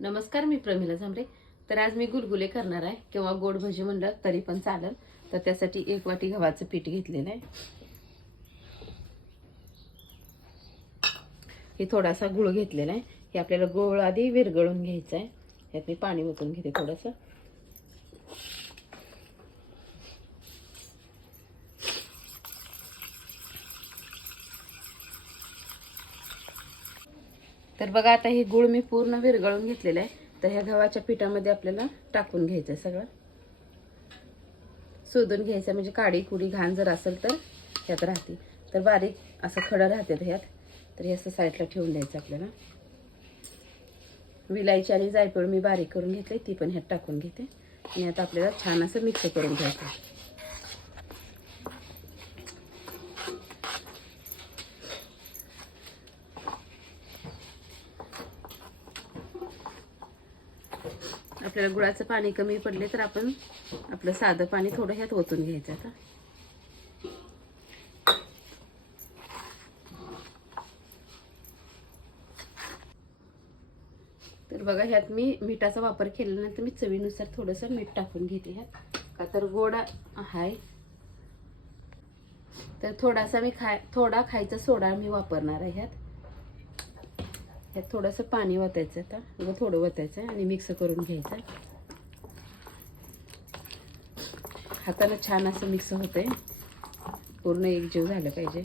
नमस्कार मी प्रमिला झांबरे. तर आज मी गुलगुले करणार आहे किंवा गोड भजी म्हणलं तरी पण चालेल. तर त्यासाठी एक वाटी गव्हाचं पीठ घेतलेलं आहे. हे थोडासा गुळ घेतलेला आहे. हे आपल्याला गोळ आधी विरगळून घ्यायचं आहे. यात मी पाणी ओतून घेते थोडंसं. तर बघा आता हे गुळ मी पूर्ण विरघळून घेतलेलं आहे. तर ह्या गव्हाच्या पिठामध्ये आपल्याला टाकून घ्यायचं आहे सगळं. शोधून घ्यायचं म्हणजे काडी कुडी घाण जर असेल तर ह्यात राहते. तर बारीक असं खडं राहते ह्यात. तर हे असं साईडला ठेवून द्यायचं आपल्याला. विलायची आणि जायफळ मी बारीक करून घेतले ती पण ह्यात टाकून घेते. आणि आता आपल्याला छान असं मिक्स करून घ्यायचं आपल्याला गुळाचं पाणी कमी पडले तर आपण आपलं साधं पाणी थोडं ह्यात ओतून घ्यायचं आता. तर बघा ह्यात मी मिठाचा वापर केल्यानंतर मी चवीनुसार थोडंसं मीठ टाकून घेते ह्यात. का तर गोड आहे. तर थोडासा मी खाय थोडा खायचा सोडा मी वापरणार आहे ह्यात. ह्यात थोडंसं पाणी ओतायचं आता. व थोडं ओतायचं आणि मिक्स करून घ्यायचं. हाताला छान असं मिक्स होतंय. पूर्ण एकजीव झालं पाहिजे.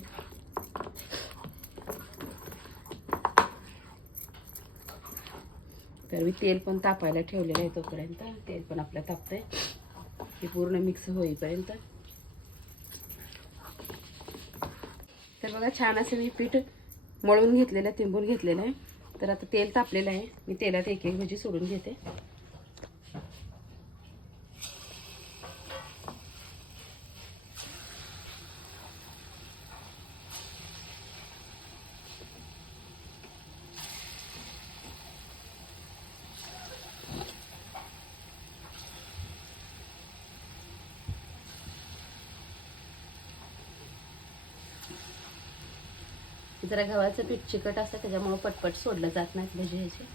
तर मी तेल पण तापायला ठेवलेलं आहे तोपर्यंत. तेल पण आपलं तापतंय. हे पूर्ण मिक्स होईपर्यंत. तर बघा छान असं मी पीठ मळून घेतलेलं आहे तिंबून घेतलेलं आहे. तर आता तेल तापलेलं आहे. मी तेलात एक एक भजी सोडून घेते. जरा गव्हाचं पीठ चिकट असतं त्याच्यामुळं पटपट सोडलं जात नाहीत भजी ह्याचे.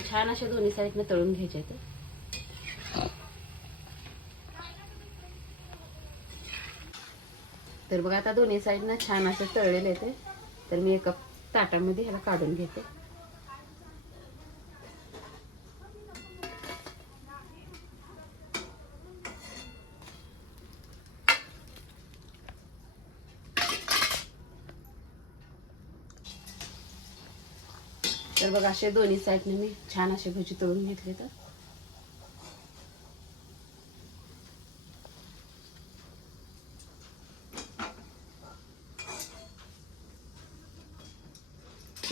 छान अशा दोन्ही साईडनं तळून घ्यायचे ते तर बघा आता दोन्ही साईडनं छान असं तळलेलं येते तर मी एका ताटामध्ये ह्याला काढून घेते. तर बघा असे दोन्ही साईडने मी छान असे भजी तळून घेतले तर.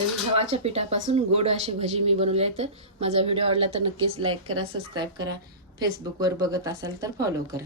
तर गव्हाच्या पिठापासून गोड असे भजी मी बनवले तर माझा व्हिडिओ आवडला तर नक्कीच लाईक करा सबस्क्राईब करा. फेसबुकवर बघत असाल तर फॉलो करा.